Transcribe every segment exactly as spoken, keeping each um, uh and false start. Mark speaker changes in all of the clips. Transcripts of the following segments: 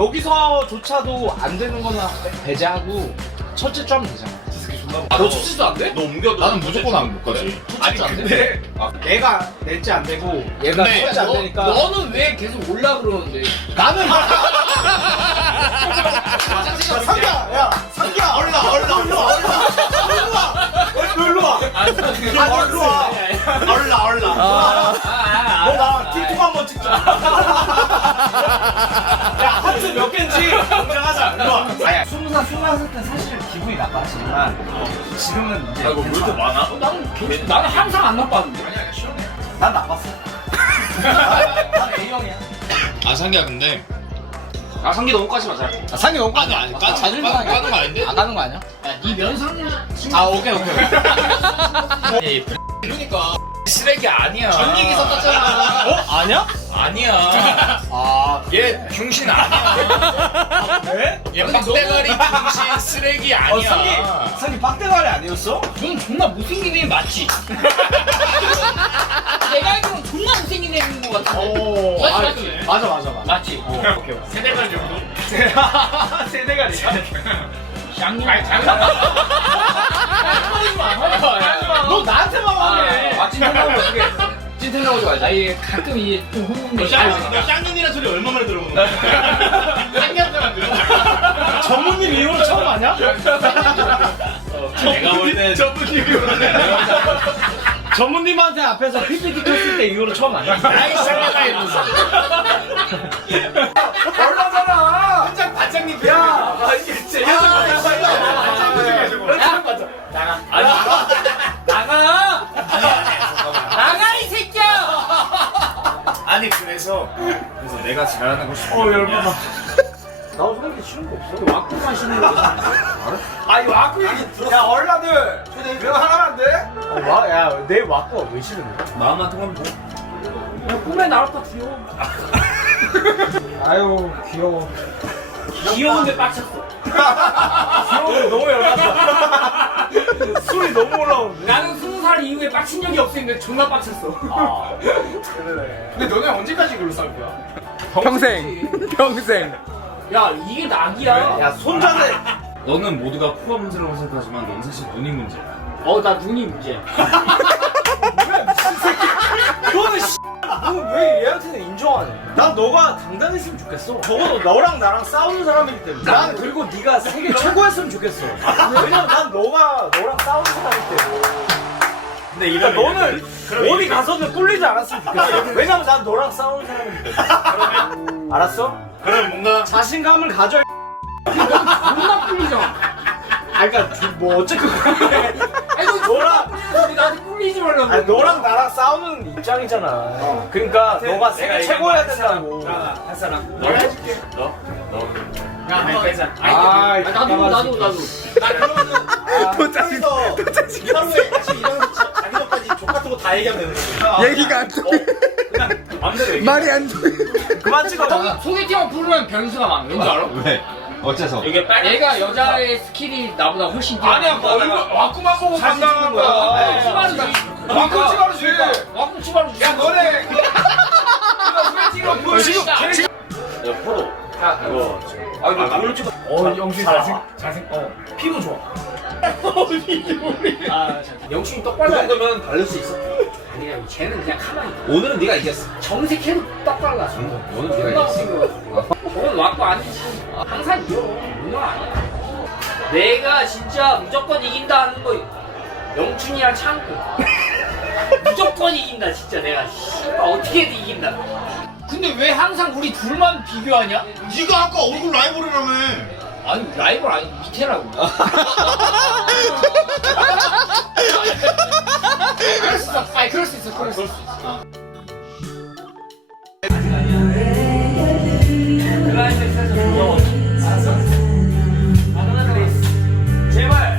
Speaker 1: 여기서조차도 안 되는 거는 배제하고 첫째 주 하면 되잖아.
Speaker 2: 아, 너 첫째도 안 돼?
Speaker 3: 너 옮겨도
Speaker 4: 나는 무조건 안 못 가지.
Speaker 1: 아니 근데 얘가 넷째 안 되고 얘가
Speaker 4: 근데
Speaker 1: 첫째 안
Speaker 2: 너,
Speaker 1: 되니까
Speaker 2: 너는 왜 계속 올라 그러는데?
Speaker 1: 나는
Speaker 3: 상기야, 야, 상기야, 얼라, 얼라, 얼라, 얼라, 얼라, 얼라, 아, 얼라, 얼라, 얼라. 너 나와 틱톡 한번 찍자. 야, 하트 몇 개인지 공개하자. 일로 와.
Speaker 1: 스무 살 스무 살 때 사실 기분이 나빴지만 지금은 이제
Speaker 3: 아이고, 왜 이렇게 많아?
Speaker 2: 어, 나는 괜찮- 나는 항상 안 나빴는데.
Speaker 1: 난 나빴어. 난 A형이야.
Speaker 4: 아 상기야 근데
Speaker 3: 아, 상기 너무 까지 마자.
Speaker 1: 아, 상이 너무
Speaker 4: 아니 아니 까 자주 까는 까는 거 아닌데?
Speaker 1: 안 가는 거 아니야?
Speaker 2: 야, 네 면상
Speaker 1: 아 오케이 오케이.
Speaker 4: 그러니까 쓰레기 아니야.
Speaker 2: 전기기 섞었잖아.
Speaker 1: 어 아니야?
Speaker 4: 아니야.
Speaker 1: 아
Speaker 4: 얘 중신 아니야.
Speaker 1: 네?
Speaker 4: 얘 빡대가리 중신 쓰레기
Speaker 1: 어
Speaker 4: 아니야.
Speaker 1: 상기 상기 빡대가리 아니었어?
Speaker 2: 넌 존나 못생긴 애 맞지? 내가 알기로는 존나 못생긴 애인 것 같아.
Speaker 1: 오
Speaker 2: 맞지,
Speaker 1: 아,
Speaker 2: 맞지?
Speaker 1: 맞아 맞아 맞아.
Speaker 2: 맞지?
Speaker 1: 오케이
Speaker 3: 세대간 정도?
Speaker 1: 세대가리.
Speaker 2: 쌍년. 아니 장난. 하지 마. 하지 마.
Speaker 1: 너 나한테만 하네.
Speaker 2: 아 찐텐다고 어떻게? 찐텐다고 좋아하지. 아니 가끔 이게 좀 홍콩대.
Speaker 3: 너 쌍년이란 소리 얼마 만에 들어보는 거야?
Speaker 2: 쌍년 동안 들어.
Speaker 1: 전무님 이후로 처음 아냐?
Speaker 3: 내가 볼 때 전문님
Speaker 1: 전무님한테 앞에서 피피티 켰을 때 이후로 처음 아냐?
Speaker 2: 나이 쌍년아 이러면서.
Speaker 1: 얼마잖아.
Speaker 3: 현장 반장님
Speaker 1: 야, 아, 이게 제 녀석
Speaker 2: 야,
Speaker 1: 나가.
Speaker 2: 아니 나가. 나가 이 새끼야.
Speaker 3: 아니 그래서 그래서 내가 잘하는 거 싶어.
Speaker 1: 어, 열받아. 나도 사는데 싫은 거 없어. 와꾸 마시는 거. 아, 이 와꾸 얘기 들어. 야, 얼라들. 내가 하나만 안 돼? 어, 와, 야, 내 와꾸가 왜 싫은데?
Speaker 3: 마음만 통하면 돼.
Speaker 2: 야 꿈에 나왔다 귀여워.
Speaker 1: 아유, 귀여워.
Speaker 2: 귀여운데 빡쳤어.
Speaker 1: 귀여운데 너무 열받아. 술이 너무 올라오는데.
Speaker 2: 나는 스무 살 이후에 빡친 적이 없었는데 존나 빡쳤어.
Speaker 1: 아, 그래.
Speaker 3: 근데 너네 언제까지 그걸로 싸울 거야?
Speaker 1: 평생. 평생.
Speaker 2: 야 이게 낙이야.
Speaker 1: 야, 손자네.
Speaker 3: 너는 모두가 코가 문제라고 생각하지만 넌 사실 눈이 문제야.
Speaker 2: 어 나 눈이 문제야.
Speaker 1: 너는 씨. 너는 왜 얘한테는 인정하냐? 난 너가 당당했으면 좋겠어. 적어도 너랑 나랑 싸우는 사람이기 때문에. 난 그리고 네가 세계 최고였으면 좋겠어. 왜냐면 난 너가 너랑 싸우는 사람이기 때문에.
Speaker 3: 근데
Speaker 1: 그러니까 너는 어디 가서도 꿀리지 않았으면 좋겠어. 왜냐면 난 너랑 싸우는 사람이기 때문에. 알았어?
Speaker 3: 그럼 뭔가
Speaker 1: 자신감을 가져.
Speaker 2: 존나 꿀리잖아.
Speaker 1: 아, 그러니까 뭐 어쨌든 간에
Speaker 2: 아니 너
Speaker 1: 너랑
Speaker 2: 우리 나한테 꿀리지 말라고.
Speaker 1: 아니, 너랑 나랑 싸우는 입장이잖아. 그러니까 너가 세계 최고여야 된다고.
Speaker 3: 할 사람.
Speaker 2: 내가 해줄게.
Speaker 3: 너? 너?
Speaker 2: 야 한번
Speaker 3: 빼자.
Speaker 2: 아니,
Speaker 1: 아,
Speaker 2: 아니, 나도 나도 나도.
Speaker 3: 나 그러면은 또 짜증 또 짜증. 하루에 같이 일하면서 자기 전까지 족 같은 거 다 얘기하면 되는 거야.
Speaker 5: 얘기가 안 통해.
Speaker 3: 그냥 맘대로 얘기해.
Speaker 5: 말이 안 통해.
Speaker 1: 그만 찍어.
Speaker 2: 소- 소개팅을 부르면 변수가 많아. 왠지 알아?
Speaker 4: 왜? 어째서?
Speaker 3: 이게 빨간
Speaker 2: 얘가 여자의 스킬이 나보다 훨씬 뛰어.
Speaker 3: 아니야, 뭐 얼굴 와꾸만 보고
Speaker 1: 사진
Speaker 3: 판단하는
Speaker 1: 찍는 거야.
Speaker 3: 거야.
Speaker 2: 치마르지.
Speaker 3: 와꾸 치마르지.
Speaker 2: 와꾸 치마르지.
Speaker 3: 야, 너네 그 소개팅을 보여주고. 야, 포도. 야, 이거. 아, 이거 뭘 찍어?
Speaker 1: 어, 영준이 잘생.
Speaker 2: 잘생. 어.
Speaker 3: 피부 좋아.
Speaker 2: 아 잘.
Speaker 3: 영춘이 똑바로 그 정도면 다를 수 있어.
Speaker 2: 아니야 쟤는 그냥 가만히 있어.
Speaker 3: 오늘은 네가 이겼어.
Speaker 2: 정색해도 딱 빨랐어.
Speaker 3: 오늘 네가
Speaker 2: 존나
Speaker 3: 이겼어.
Speaker 2: 못생겨가지고. 저건 와꾸 아니지. 항상 이겨. 문화 아니야. 내가 진짜 무조건 이긴다 하는 거 영춘이랑 참고. 무조건 이긴다 진짜 내가. 씨발 어떻게든 이긴다. 근데 왜 항상 우리 둘만 비교하냐?
Speaker 4: 네가 아까 얼굴 라이벌이라며.
Speaker 2: 아니 라이벌 아니 밑에라고. 그럴 수 있어. 아니 그럴 수 있어. 그럴 수 있어. 클라이맥스에서 불러워. 제발.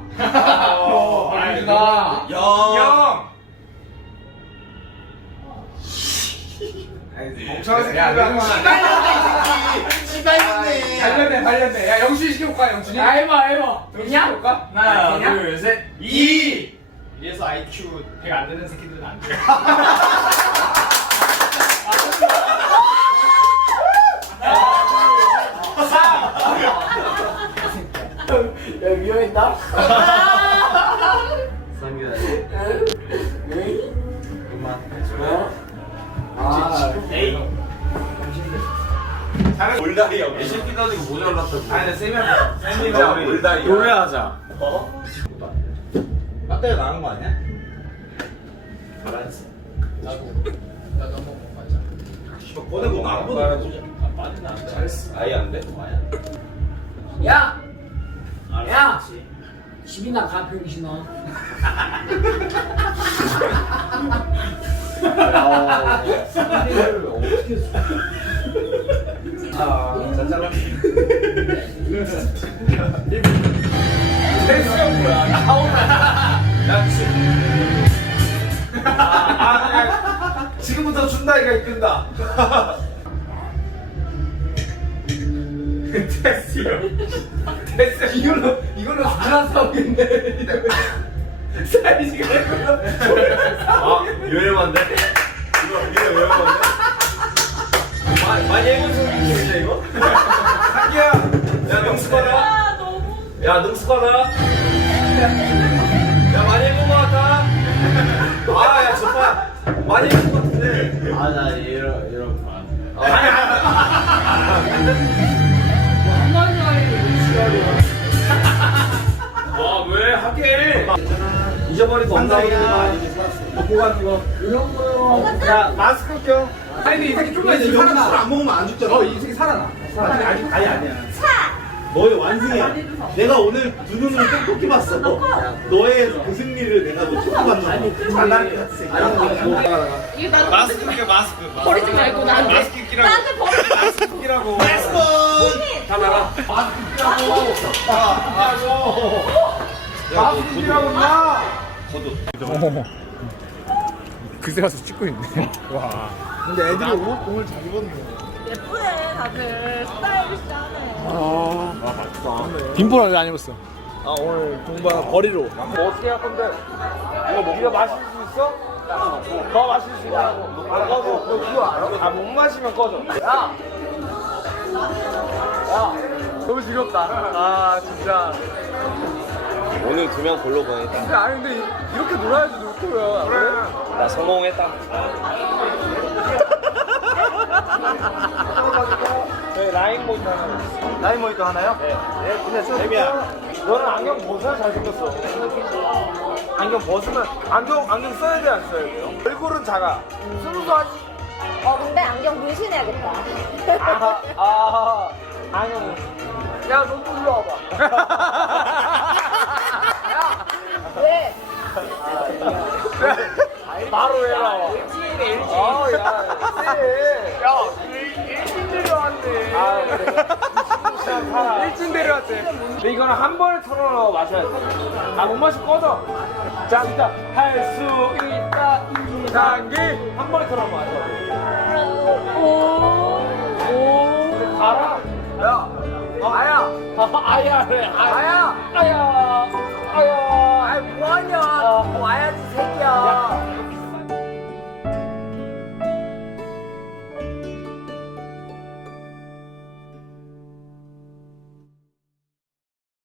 Speaker 3: 어,
Speaker 1: 아니다.
Speaker 3: 영.
Speaker 1: 영.
Speaker 3: 멍청한 새끼들. 시발년네.
Speaker 1: 발렸네 발렸네. 야 영준이 시켜볼까 영준이? 아 해봐 해봐. 영준이 시켜볼까? 하나 둘 셋. 이.
Speaker 3: 이래서 아이큐 백 안 되는 새끼들은 안 돼.
Speaker 1: 야 위험했다.
Speaker 2: 에이.
Speaker 3: 올다리 형.
Speaker 1: 이 새끼들 이거 모자랐다고.
Speaker 3: 아니 세면 쌤이자 올다리.
Speaker 1: 노래하자.
Speaker 3: 어? 배터리 나는 거 아니야? 알았어. 꺼내고 안 보내. 잘했어. 아예 안 돼.
Speaker 2: 야! 야! 집이나 가 병신아.
Speaker 3: 아, 짜잘한.
Speaker 1: 헬스가 뭐야? 나오나? 야 지금. 아, 야, 지금부터 준다이가 이끈다. 됐어요. 됐어. 이걸로 이걸로 사람 싸우겠네. 사이즈가 이걸로.
Speaker 3: 아, 유행한데? 이거 이거 유행한데? 많이 많이 해본 소리인데 이거? 한기야, 야 능숙하다.
Speaker 5: 아 너무
Speaker 3: 야 능숙하다. 야 많이 해본 거 같다. 아, 야 좋다. 많이 해본 거 같은데.
Speaker 1: 아 나 이런 이런 반.
Speaker 2: 한마디도 아니고 지랄이야.
Speaker 1: 와 왜 하게?
Speaker 3: 잊어버린 거 없나
Speaker 1: 상상이나
Speaker 3: 보다.
Speaker 1: 먹고 가는 거.
Speaker 2: 이런 거요.
Speaker 1: 야 마스크 껴. 아니 이 새끼 좀만 있으면 살아나.
Speaker 3: 술안 먹으면 안 죽잖아.
Speaker 1: 어, 이 새끼 살아나. 살아나. 아니, 아니, 아니야.
Speaker 3: 너의 완승이야. 내가 오늘 두 눈으로 똑똑히 봤어. 너의 그 승리를 내가 놓치고 봤나? 장난기 같은 새끼.
Speaker 5: 이거 나도
Speaker 3: 마스크 끼 마스크.
Speaker 5: 버리지 말고 나한테
Speaker 3: 마스크 끼라고.
Speaker 5: 나한테 버리지 말고
Speaker 3: 마스크 끼라고. 마스크.
Speaker 1: 다 나가. 마스크 끼라고. 마스크 끼라고 나.
Speaker 6: 그새 가서 찍고 있네. 와. 근데 애들이 옷 오늘 잘 입었네.
Speaker 5: 예쁘네 다들 스타일리시하네.
Speaker 6: 아, 맞다. 빈포는 왜 안 입었어?
Speaker 1: 아 오늘 동반 거리로. 뭐 어떻게 할 건데? 이거 뭐 네가 마실 수 있어? 더 마실 수 있냐고. 안 꺼져. 너 그거 알아? 아못 마시면 꺼져. 야. 야. 너무 지겹다. 아 진짜.
Speaker 3: 오늘 두 명 골로 보냈다.
Speaker 1: 근데 아니 근데 이렇게 놀아야지 놀토야. 그래?
Speaker 3: 나 성공했다.
Speaker 1: 저희 라인 모니터 하나. 라인 모니터 하나요? 네. 네. 근데 재미야. 너는 안경 벗어야 잘생겼어. 안경 벗으면 안경 안경 써야 돼 안 써야 돼요? 얼굴은 작아. 순수하지.
Speaker 5: 어 근데 안경 문신해야겠다.
Speaker 1: 아, 아, 안경. 야, 너도 일로 와봐.
Speaker 5: 왜?
Speaker 1: 바로 해라. 일진이네, 일진. 아, 야, 쎄. 야, 일진 데려왔네. 아, 그래. 일진 데려왔대. 근데 이거는 한 번에 털어넣어 마셔야 돼. 아, 못 마시고 꺼져. 자, 진짜 할 수 있다. 이상기. 한 번에 털어넣어 마셔. 오, 오. 가라. 야, 아야. 아야래. 아야.